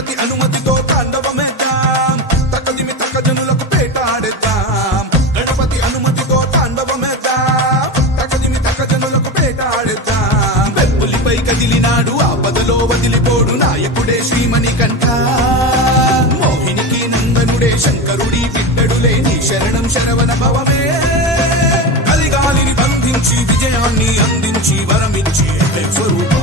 గణపతి అనుమతితో తాండవమేద్దాం, తక్కదిమి తక్క జనులకు పేటాడేద్దాం. గణపతి అనుమతితో తాండవమేద్దాం, తక్కదిమి తక్క జనులకు పేటాడేద్దాం. వెప్పులిపై కదిలినాడు ఆపదలో వదిలిపోడు నాయకుడే శ్రీమణికంఠ. మోహినికి నందనుడే శంకరుడి బిడ్డడులే నీ శరణం శరవణ భవమే. కలిగాలిని బంధించి విజయాన్ని అందించి వరమిచ్చి స్వరూప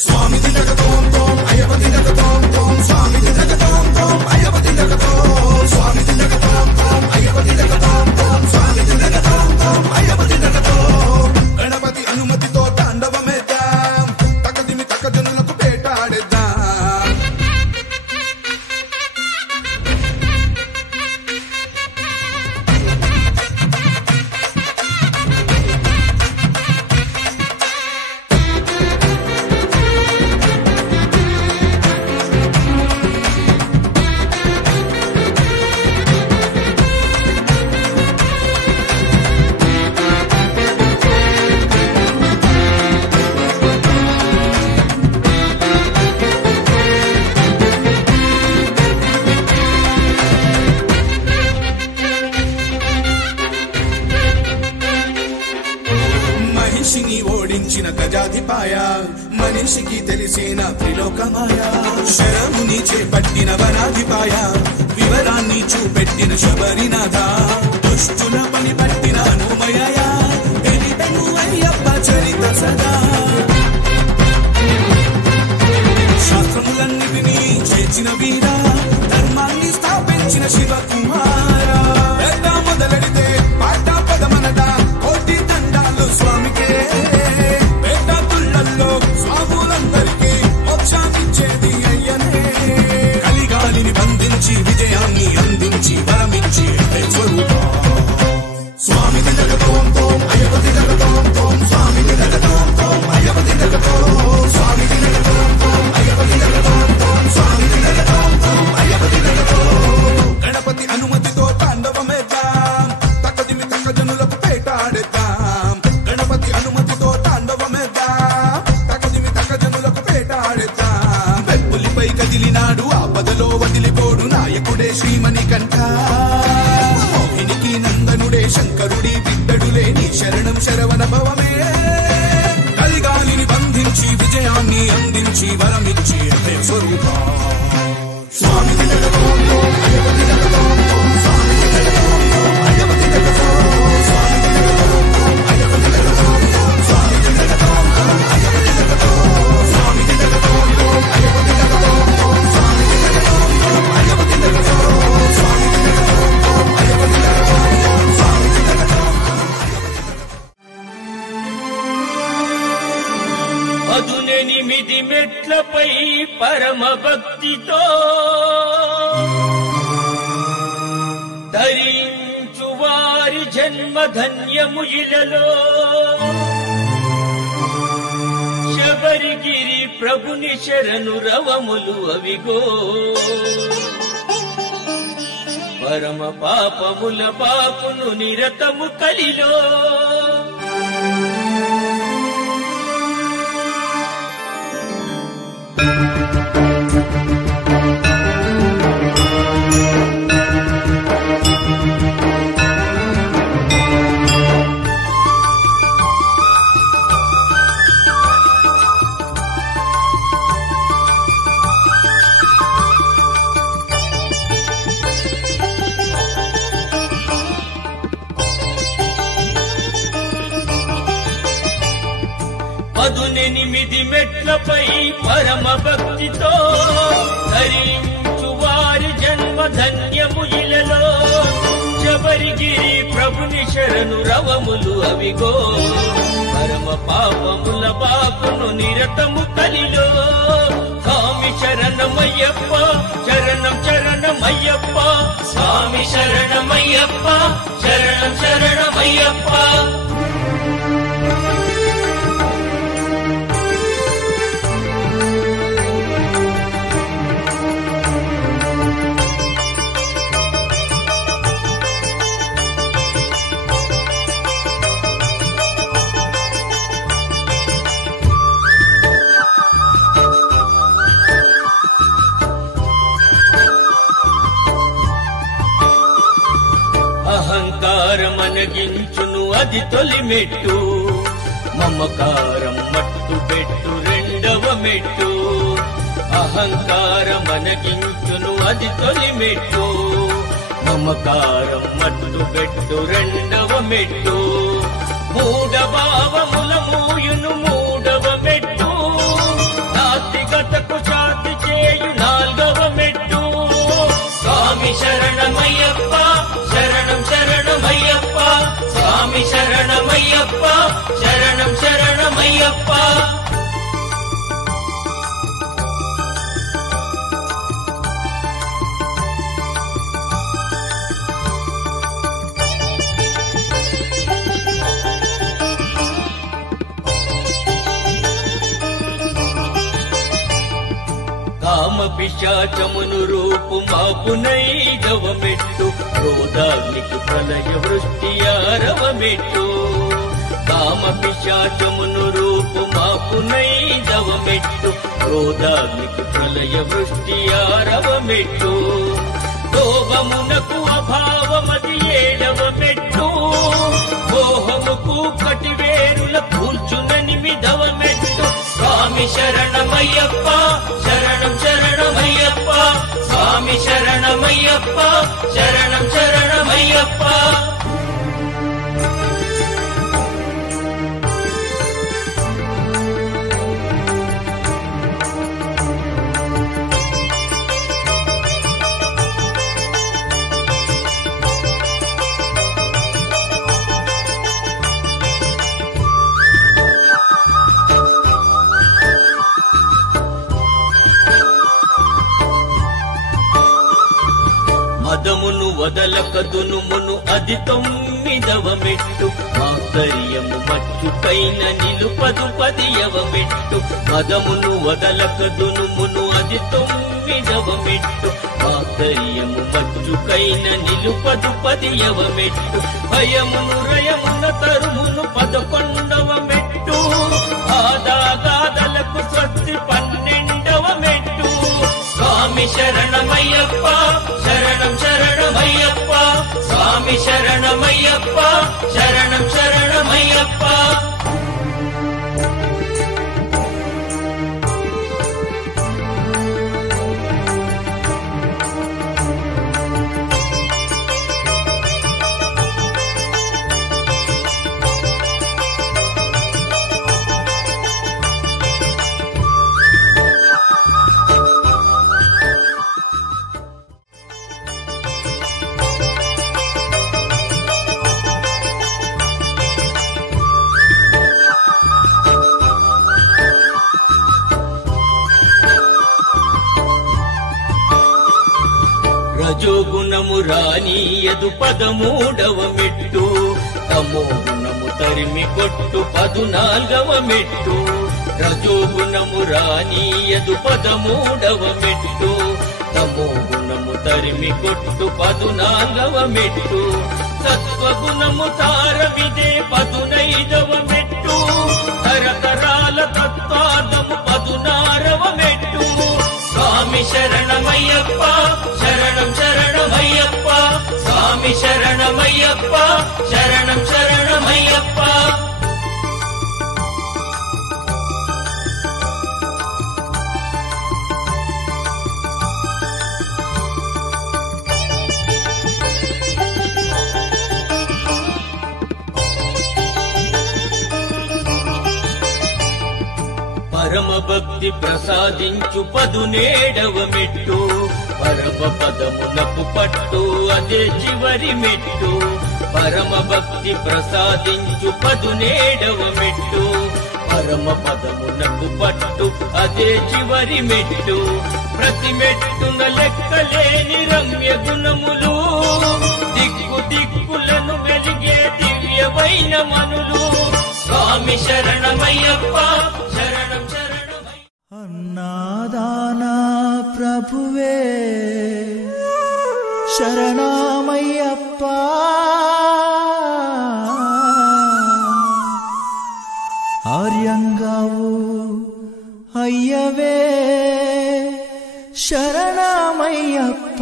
స్వామి జగతోం తోం అయ్యపతి జగతోం తోం స్వామి జగతోం తోం అయ్యపతి జగతోం స్వామి జగతోం తోం అయ్యపతి జగతోం తోం స్వామి జగతోం తోం అయ్యపతి జగతోం. గణపతి అనుమతితో తాండవమేద్దాం, తక్కదిమి తక్క జనులకు పేటాడేద్దాం. మహిషిని ఓడించిన గజాధిపాయ, మనిషికి తెలిసిన త్రిలోకమాయ. శరముని చేపట్టిన వనాధిపాయ, వివరాన్ని చూపెట్టిన శబరినాథ. దుష్టుల పని పట్టిన అనుమయ, తెలిపెను అయ్యప్ప చరిత సదా. శాస్త్రములన్నిటినీ చేర్చిన వీర, ధర్మాన్ని స్థాపించిన శివకుమార. పెద్ద మొదలెడితే పాట పదమనట, కోటి దండాలు స్వామికే. పేట తుళ్ళల్లో స్వాములందరికీ మోక్షాన్నిచ్చేది అయ్యనే. కలిగాలిని బంధించి విజయాన్ని అందించి వరమిచ్చి స్వరూప స్వామి జగతోం తోం అయ్యపతి జగతోం తోం స్వామి జగతోం తోం అయ్యపతి జగతోం స్వామి జగతోం తోం అయ్యపతి జగతోం తోం స్వామి జగతోం తోం అయ్యపతి జగతోం. గణపతి అనుమతితో తాండవమేద్దాం, తక్కదిమి తక్క జనులకు పేటాడేద్దాం. గణపతి అనుమతితో తాండవమేద్దాం, తక్కదిమి తక్క జనులకు పేటాడేద్దాం. వెప్పులిపై కదిలినాడు ఆపదలో వదిలిపోడు నాయకుడే శ్రీమణికంఠ. మోహినికి నందనుడే శంకరుడి బిడ్డడులే నీ శరణం శరవణ భవమే. కలిగాలిని బంధించి విజయాన్ని అందించి వరమిచ్చి స్వరూప స్వామి జగతోం తోం అయ్యపతి జగతోం తోం స్వామి జగతోం తోం అయ్యపతి జగతోం స్వామి జగతోం తోం అయ్యపతి జగతోం తోం స్వామి జగతోం తోం అయ్యపతి జగతోం స్వామి జగతోం తోం అయ్యపతి జగతోం తోం స్వామి జగతోం తోం అయ్యపతి జగతోం స్వామి జగతోం తోం అయ్యపతి జగతోం తోం స్వామి జగతోం. పదునెనిమిది మెట్లపై పరమ భక్తితో ధరించు వారి జన్మ ధన్యము ఇలలో. శబరిగిరి ప్రభుని శరణు రవములు అవిగో. పరమ పాపముల పాపును నిరతము కలిలో. పదునెనిమిది మెట్లపై పరమ భక్తితో ధరించు వారి జన్మ ధన్యము ఇలలో. శబరిగిరి ప్రభుని శరణు రవములు అవిగో. పరమ పాపముల పాపును నిరతము కలిలో. స్వామి శరణమయ్యప్ప శరణం శరణమయ్యప్ప స్వామి శరణమయ్యప్ప శరణం శరణమయ్యప్ప. మనగించును అది తొలి మెట్టు, మమకారం మట్టు పెట్టు రెండవ మెట్టు. అహంకారం మనగించును అది తొలి మెట్టు, మమకారం మట్టు పెట్టు రెండవ మెట్టు. మూఢభావముల మూయును మూడవ మెట్టు, నాస్తికతకు శాంతి చేయు నాల్గవ మెట్టు. స్వామి శరణమయ్యప్ప శరణం శరణమయ్యప్ప, స్వామి శరణమయ్యప్ప శరణం శరణమయ్యప్ప. కామ పిశాచమును రూపు మాపునైదవ మెట్టు, క్రోధాగ్నికి ప్రళయ వృష్టి ఆరవ మెట్టు. కామ పిశాచమును రూపు మాపునైదవ మెట్టు, క్రోధాగ్నికి ప్రళయ వృష్టి ఆరవ మెట్టు. లోభమునకు అభావమది ఏడవ మెట్టు, మోహముకు కటివేరుల కూల్చుననిమిదవ మెట్టు. స్వామి శరణమయ్యప్ప శరణం శరణమయ్యప్ప, స్వామి శరణమయ్యప్ప శరణం శరణమయ్యప్ప. మదమును వదలక దునుమును అది తొమ్మిదవ మెట్టు, మాధర్యము మచ్చుకైన నిలుపదు పదియవ మెట్టు. మదమును వదలక దునుమును అది తొమ్మిదవ మెట్టు, మాధర్యము మచ్చుకైన నిలుపదు పదియవ మెట్టు. భయమును రయమున తరుమును 11వ మెట్టు, ఆదాగాదలకు స్వస్తి 12వ మెట్టు. స్వామి శరణమయ్యప్ప శరణం శరణమయ్యప్ప, స్వామి శరణమయ్యప్ప శరణం శరణమయ్యప్ప. రజోగుణము రానీయదు 13వ మెట్టు, తమో గుణము తరిమి కొట్టు 14వ మెట్టు. రజోగుణము రానీయదు 13వ మెట్టు, తమో గుణము తరిమి కొట్టు 14వ మెట్టు. సత్వగుణము తారవిదే 15వ మెట్టు, తరతరాల తత్వాదము 16వ మెట్టు. స్వామి శరణమయ్యప్ప శరణం శరణమయ్యప్ప, స్వామి శరణమయ్యప్ప శరణం శరణమయ్యప్ప. పరమ భక్తి ప్రసాదించు 17వ మెట్టు, పరమ పదమునకు పట్టు అదే చివరి మెట్టు. పరమ భక్తి ప్రసాదించు 17వ మెట్టు, పరమ పదమునకు పట్టు అదే చివరి మెట్టు. ప్రతి మెట్టున లెక్కలేని రమ్య గుణములు, దిక్కు దిక్కులను వెలిగే దివ్యమైన మనులు. స్వామి శరణమయ్యప్ప శరణం శరణమయ్య. అన్నాదానా ప్రభువే శరణమయ్యప్ప, ఆర్యంగావు అయ్యవే శరణమయ్యప్ప.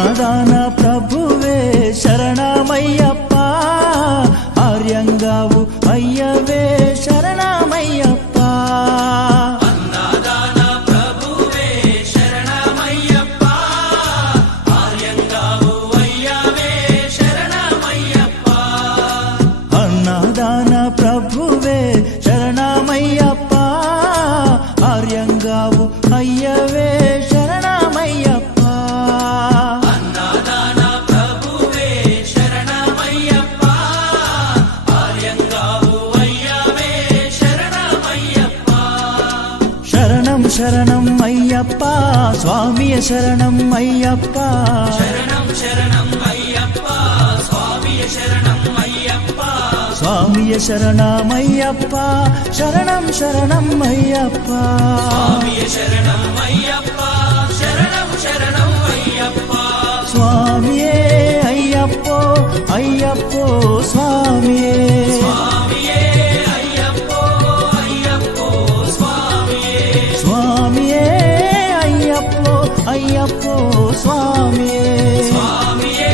అన్నదాన ప్రభువే శరణమయ్యప్ప ఆర్యంగావు అయ్యవే శరణమయ్యప్ప అన్నదాన ప్రభువే శరణమయ్యప్ప ఆర్యంగావు అయ్యవే శరణమయ్యప్ప అన్నదాన ప్రభువే శరణమయ్యప్ప ఆర్యంగావు అయ్యవే శరణమయ్యప్ప అన్నదాన ప్రభువే శరణమయ్యప్ప ఆర్యంగావు అయ్యవే శరణమయ్యప్ప శరణం శరణం అయ్యప్ప స్వామియ శరణం అయ్యప్ప శరణం శరణం అయ్యప్ప స్వామియ శరణం అయ్యప్ప స్వామియ శరణమయ్యప్ప శరణం శరణం అయ్యప్ప స్వామియ శరణం అయ్యప్ప శరణం శరణం అయ్యప్ప స్వామియే అయ్యప్పో అయ్యప్పో స్వామియే స్వామియే అయ్యప్పో అయ్యప్పో స్వామియే స్వామియే అయ్యప్పో అయ్యప్పో స్వామియే స్వామియే